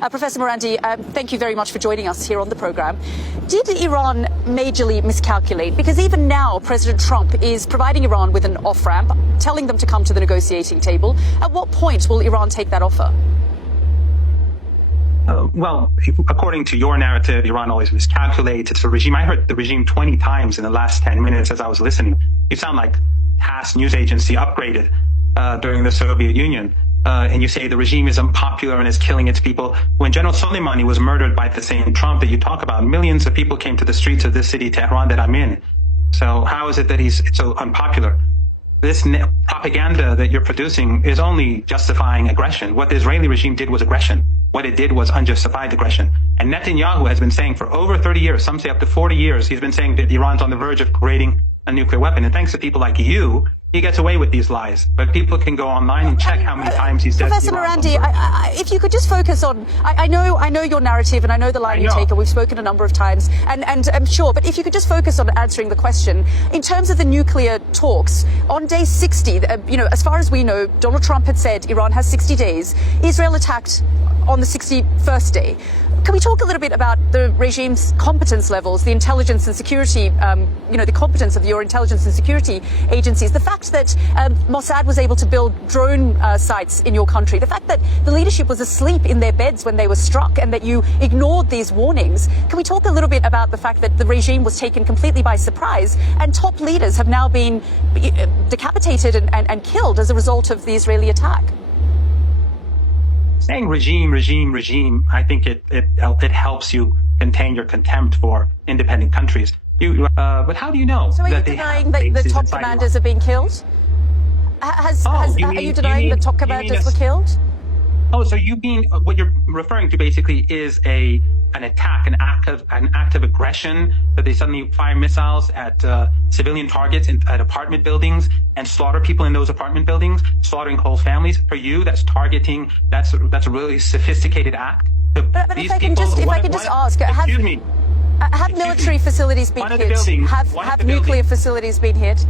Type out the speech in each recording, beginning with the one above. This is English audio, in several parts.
Professor Murandi, thank you very much for joining us here on the program. Did Iran majorly miscalculate? Because even now, President Trump is providing Iran with an off-ramp, telling them to come to the negotiating table. At what point will Iran take that offer? Well, according to your narrative, Iran always miscalculates. It's a regime. I heard the regime 20 times in the last 10 minutes as I was listening. You sound like TASS news agency upgraded during the Soviet Union. And you say the regime is unpopular and is killing its people. When General Soleimani was murdered by the same Trump that you talk about, millions of people came to the streets of this city, Tehran, that I'm in. So how is it that he's so unpopular? This propaganda that you're producing is only justifying aggression. What the Israeli regime did was aggression. What it did was unjustified aggression. And Netanyahu has been saying for over 30 years, some say up to 40 years, he's been saying that Iran's on the verge of creating a nuclear weapon. And thanks to people like you, he gets away with these lies. But people can go online and check how many times he said. Professor Murandi, if you could just focus on, I know your narrative and I know the line you take, and we've spoken a number of times, and I'm sure, but if you could just focus on answering the question, in terms of the nuclear talks, on day 60, as far as we know, Donald Trump had said Iran has 60 days. Israel attacked on the 61st day. Can we talk a little bit about the regime's competence levels, the intelligence and security, the competence of your intelligence and security agencies, the fact that Mossad was able to build drone sites in your country, the fact that the leadership was asleep in their beds when they were struck and that you ignored these warnings. Can we talk a little bit about the fact that the regime was taken completely by surprise and top leaders have now been decapitated and killed as a result of the Israeli attack? Saying regime, I think it helps you contain your contempt for independent countries. But how do you know? So are you denying that the top commanders are being killed? Are you denying that top commanders were killed? Oh, so what you're referring to basically is an attack, an act of aggression, that they suddenly fire missiles at civilian targets at apartment buildings and slaughter people in those apartment buildings, slaughtering whole families. For you, that's targeting. That's a really sophisticated act. But if I can just ask, have military facilities been hit? Have nuclear facilities been hit?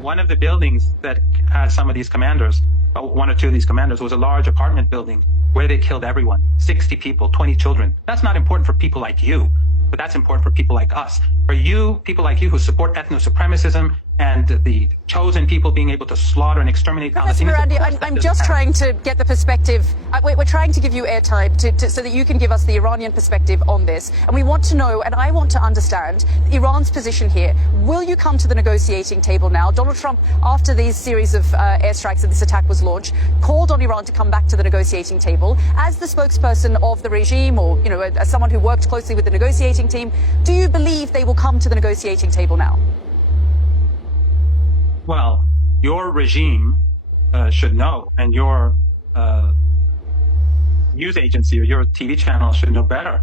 One of the buildings that had some of these commanders, one or two of these commanders, was a large apartment building where they killed everyone, 60 people, 20 children. That's not important for people like you, but that's important for people like us. For you, people like you who support ethno-supremacism and the chosen people being able to slaughter and exterminate Professor Murandi, I'm just trying to get the perspective. We're trying to give you airtime so that you can give us the Iranian perspective on this. And we want to know, and I want to understand, Iran's position here. Will you come to the negotiating table now? Donald Trump, after these series of airstrikes and this attack was launched, called on Iran to come back to the negotiating table. As the spokesperson of the regime, or as someone who worked closely with the negotiating team, do you believe they will come to the negotiating table now? Well, your regime should know, and your news agency or your TV channel should know better.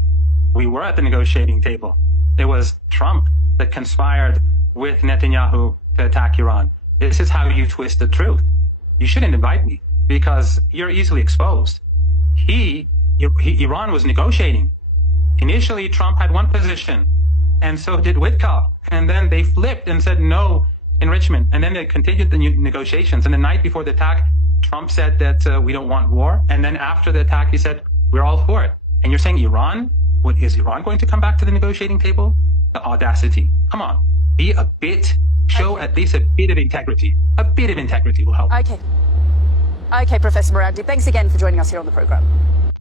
We were at the negotiating table. It was Trump that conspired with Netanyahu to attack Iran. This is how you twist the truth. You shouldn't invite me because you're easily exposed. Iran was negotiating. Initially, Trump had one position, and so did Witkoff. And then they flipped and said no enrichment. And then they continued the negotiations. And the night before the attack, Trump said that we don't want war. And then after the attack, he said, we're all for it. And you're saying Iran? Is Iran going to come back to the negotiating table? The audacity. Come on. Show at least a bit of integrity. A bit of integrity will help. Okay, Professor Murandi, thanks again for joining us here on the program.